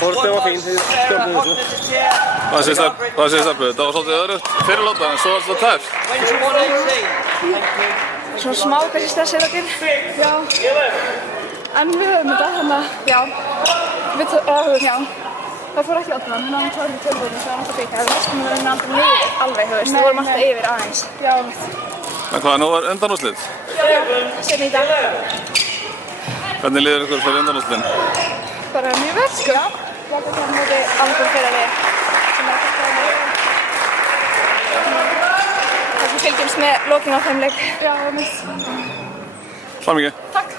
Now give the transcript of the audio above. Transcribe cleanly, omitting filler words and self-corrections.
Korten var fin. Hvað segir Steppi? Það var svolítið öðrugt fyrirlóta en svo var þetta tæft. Svona smá kannski stressið okkur. Já. En við höfum þetta, þannig að, já. Já. Það fór ekki alltaf, við náðum klárið tölvunni, svo var náttúrulega byggja. Það var við náðum aldrei niður alveg, þú veist. Við vorum alltaf yfir aðeins. Já. En hvað, nú er undanúrslit? Já, seinni í dag. Hvernig líður ykkur fyrir undanúrslitin? Bara mjög vel, sko. Já. Láta það móti angur fyrir við sem að kæta það með. Það sem fylgjumst með lokin á þeim leik. Já, mitt. Svo mikið. Takk.